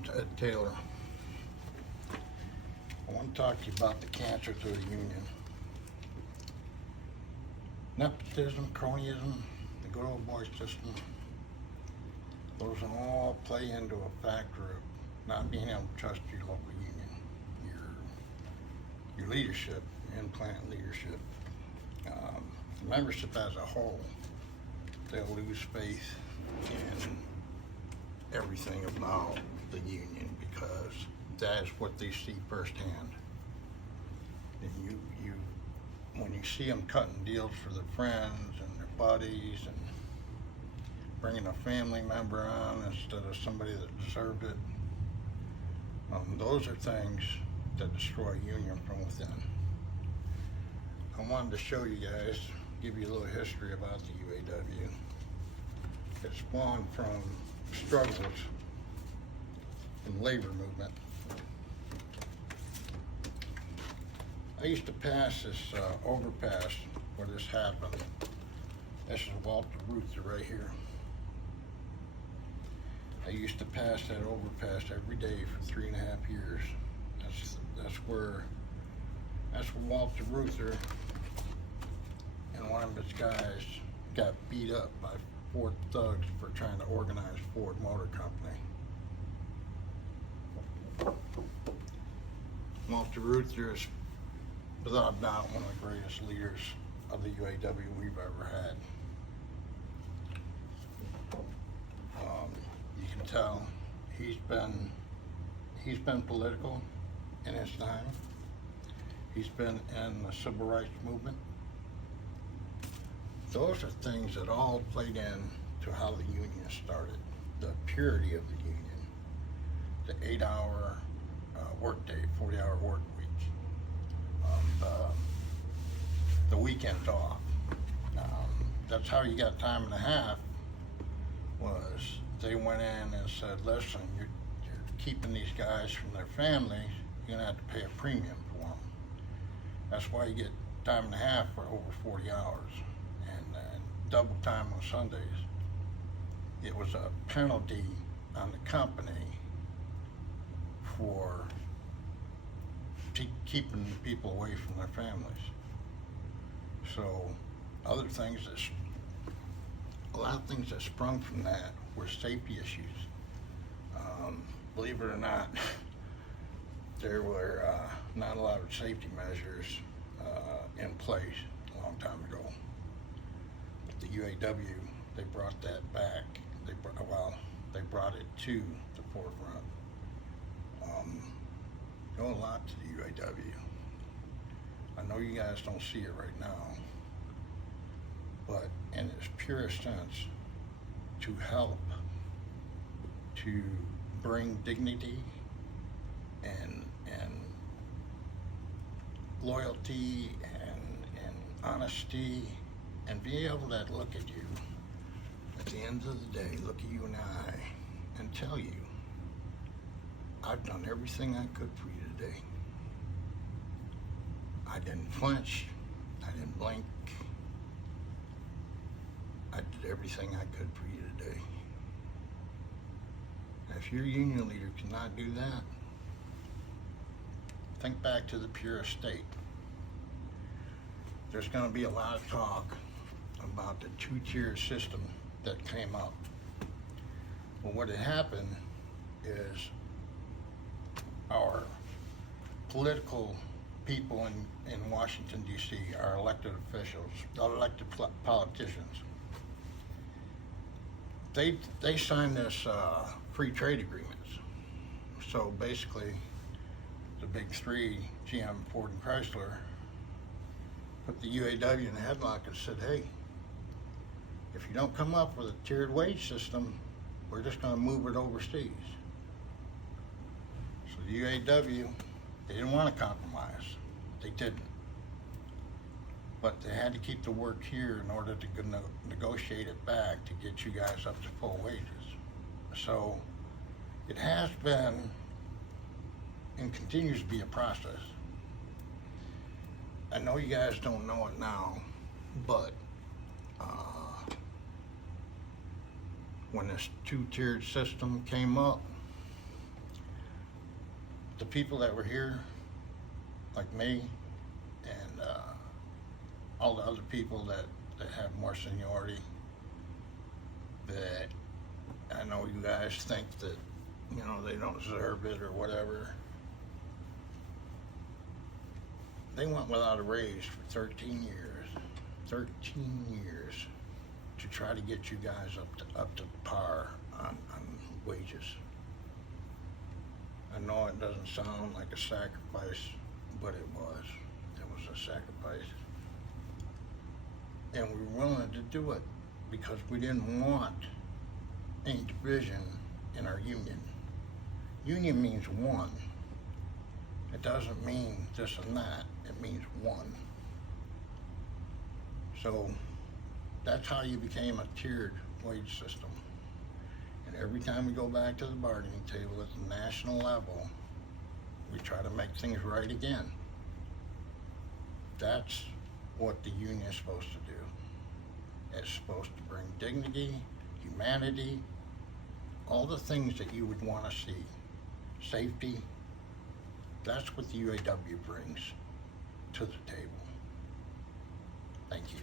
name's Ed Taylor. I want to talk to you about the cancer to the union. Nepotism, cronyism, the good old boy system, those all play into a factor of not being able to trust your local union, your leadership, in-plant leadership. Membership as a whole, they'll lose faith in everything about the union because that's what they see firsthand. And when you see them cutting deals for their friends and their buddies and bringing a family member on instead of somebody that deserved it, those are things that destroy union from within. I wanted to show you guys, give you a little history about the UAW. It spawned from struggles in the labor movement. I used to pass this overpass where this happened. This is Walter Reuther right here. I used to pass that overpass every day for 3.5 years. That's where Walter Reuther and one of his guys got beat up by 4 thugs for trying to organize Ford Motor Company. Walter Reuther is without a doubt one of the greatest leaders of the UAW we've ever had. You can tell he's been political in his time. He's been in the civil rights movement. Those are things that all played in to how the union started. The purity of the union, the 8-hour workday, 40-hour work week, the weekends off. That's how you got time and a half. Was they went in and said, listen, you're keeping these guys from their families, you're gonna have to pay a premium for them. That's why you get time and a half for over 40 hours and double time on Sundays. It was a penalty on the company for keeping people away from their families. So a lot of things that sprung from that were safety issues. Believe it or not, there were not a lot of safety measures in place a long time ago. But the UAW, they brought that back. They brought it to the forefront. Go a lot to the UAW. I know you guys don't see it right now, but in its purest sense, to help to bring dignity and loyalty and honesty and be able to look at you at the end of the day, look at you in the eye and tell you, I've done everything I could for you today. I didn't flinch, I didn't blink. I did everything I could for you today. If your union leader cannot do that, think back to the purest state. There's going to be a lot of talk about the 2-tier system that came up. Well, what had happened is our political people in Washington, D.C., our elected officials, elected politicians, they signed this free trade agreements. So basically, the big 3, GM, Ford, and Chrysler, put the UAW in a headlock and said, hey, if you don't come up with a tiered wage system, we're just going to move it overseas. So the UAW, they didn't want to compromise. They didn't. But they had to keep the work here in order to negotiate it back to get you guys up to full wages. So it has been and continues to be a process. I know you guys don't know it now, but when this 2-tiered system came up, the people that were here, like me, and all the other people that have more seniority, that I know you guys think that, you know, they don't deserve it or whatever. They went without a raise for 13 years. 13 years to try to get you guys up to par on wages. I know it doesn't sound like a sacrifice, but it was. It was a sacrifice. And we were willing to do it because we didn't want any division in our union. Union means one. It doesn't mean this and that. It means one. So that's how you became a tiered wage system. And every time we go back to the bargaining table at the national level, we try to make things right again. That's what the union is supposed to do. It's supposed to bring dignity, humanity, all the things that you would want to see. Safety. That's what the UAW brings to the table. Thank you.